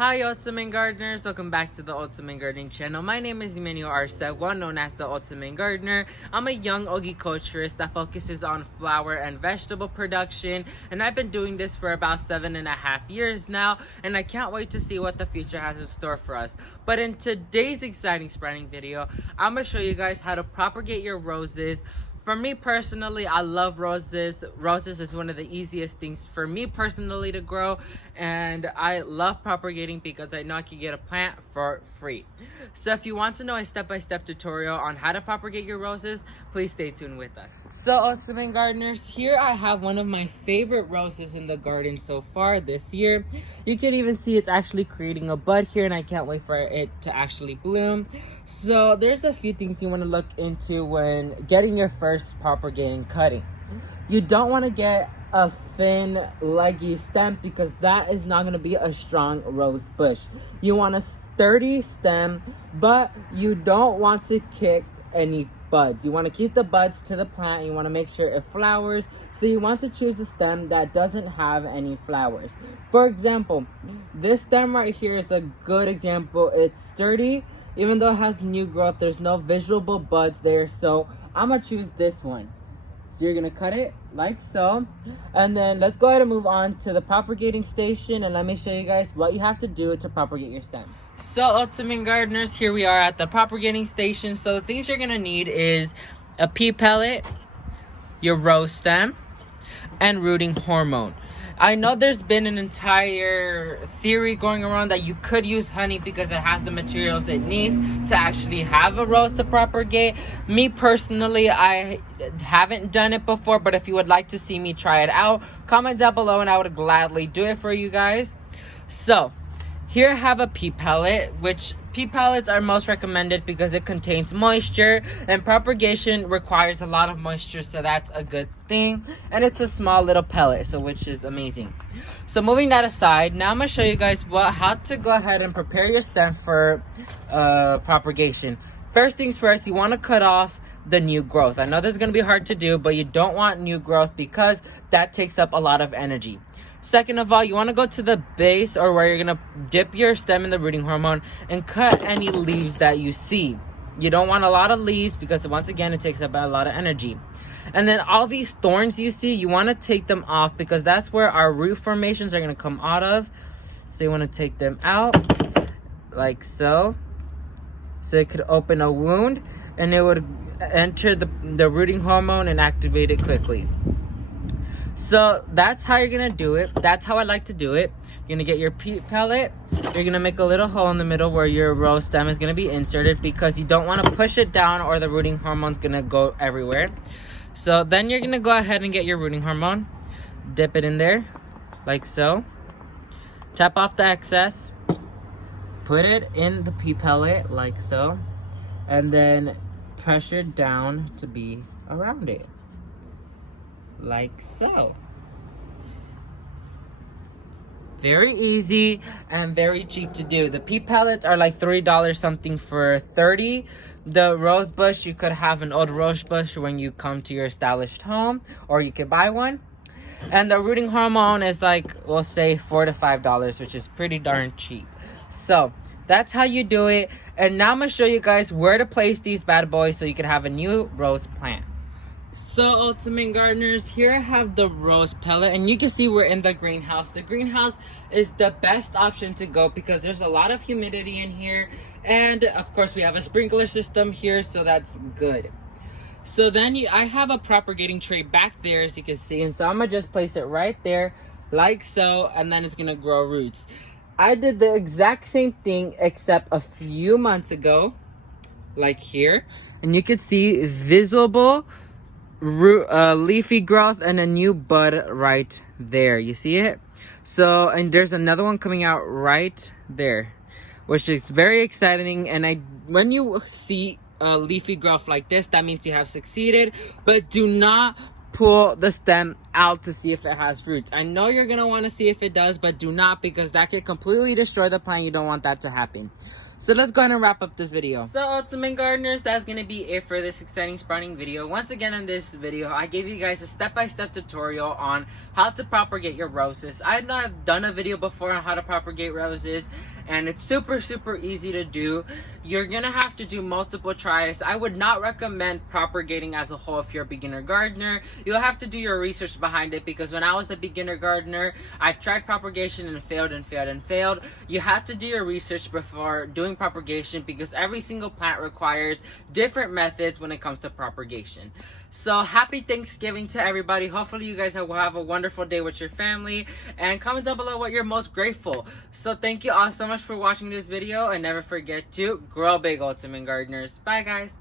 Hi Ultimate Gardeners, welcome back to the Ultimate Gardening channel. My name is Emmanuel Arcegua, known as the Ultimate Gardener. I'm a young ogiculturist that focuses on flower and vegetable production, and I've been doing this for about 7.5 years now, and I can't wait to see what the future has in store for us. But in today's exciting spreading video, I'm going to show you guys how to propagate your roses. For me personally, I love roses. Roses is one of the easiest things for me personally to grow, and I love propagating because I know I can get a plant for free. So if you want to know a step-by-step tutorial on how to propagate your roses, please stay tuned with us. So Ultimate Gardeners, here I have one of my favorite roses in the garden so far this year. You can even see it's actually creating a bud here, and I can't wait for it to actually bloom. So there's a few things you want to look into when getting your first propagating cutting. You don't want to get a thin leggy stem because that is not going to be a strong rose bush. You want a sturdy stem, but you don't want to kick any buds. You want to keep the buds to the plant. You want to make sure it flowers, so you want to choose a stem that doesn't have any flowers. For example, this stem right here is a good example. It's sturdy, even though it has new growth. There's no visible buds there, so I'm gonna choose this one. So you're gonna cut it like so, and then let's go ahead and move on to the propagating station, and let me show you guys what you have to do to propagate your stems. So Ultimate Gardeners, here we are at the propagating station. So the things you're gonna need is a pea pellet, your rose stem, and rooting hormone. I know there's been an entire theory going around that you could use honey because it has the materials it needs to actually have a rose to propagate. Me personally, I haven't done it before, but if you would like to see me try it out, comment down below and I would gladly do it for you guys. So here I have a pea pellet, which pea pellets are most recommended because it contains moisture, and propagation requires a lot of moisture, so that's a good thing. And it's a small little pellet, so which is amazing. So moving that aside, now I'm gonna show you guys how to go ahead and prepare your stem for propagation. First things first, you want to cut off the new growth. I know this is gonna be hard to do, but you don't want new growth because that takes up a lot of energy. Second of all, you want to go to the base, or where you're going to dip your stem in the rooting hormone, and cut any leaves that you see. You don't want a lot of leaves because once again it takes up a lot of energy. And then all these thorns you see, you want to take them off because that's where our root formations are going to come out of. So you want to take them out like so. So it could open a wound and it would enter the rooting hormone and activate it quickly. So that's how you're gonna do it. That's how I like to do it. You're gonna get your pea pellet. You're gonna make a little hole in the middle where your rose stem is gonna be inserted because you don't want to push it down or the rooting hormone's gonna go everywhere. So then you're gonna go ahead and get your rooting hormone, dip it in there like so, tap off the excess, put it in the pea pellet like so, and then pressure down to be around it like so. Very easy and very cheap to do. The pea pellets are like $3 something for 30. The rose bush, you could have an old rose bush when you come to your established home, or you could buy one. And the rooting hormone is like, we'll say $4 to $5, which is pretty darn cheap. So that's how you do it. And now I'm gonna show you guys where to place these bad boys so you can have a new rose plant. So Ultimate Gardeners, here I have the rose pellet, and you can see we're in the greenhouse. The greenhouse is the best option to go because there's a lot of humidity in here, and of course we have a sprinkler system here, so that's good. So then I have a propagating tray back there, as you can see, and so I'm gonna just place it right there like so, and then it's gonna grow roots. I did the exact same thing except a few months ago, like here, and you can see visible root, leafy growth and a new bud right there. You see it? So, and there's another one coming out right there, which is very exciting. And when you see a leafy growth like this, that means you have succeeded. But do not pull the stem out to see if it has roots. I know you're gonna want to see if it does, but do not, because that could completely destroy the plant. You don't want that to happen. So let's go ahead and wrap up this video. So ultimate gardeners, that's gonna be it for this exciting sprouting video. Once again, in this video, I gave you guys a step-by-step tutorial on how to propagate your roses. I've not done a video before on how to propagate roses, and it's super easy to do. You're gonna have to do multiple tries. I would not recommend propagating as a whole if you're a beginner gardener. You'll have to do your research behind it, because when I was a beginner gardener, I tried propagation and failed. You have to do your research before doing propagation, because every single plant requires different methods when it comes to propagation. So happy Thanksgiving to everybody. Hopefully you guys will have a wonderful day with your family, and comment down below what you're most grateful. So thank you all so much for watching this video, and never forget to grow big, ultimate gardeners. Bye guys.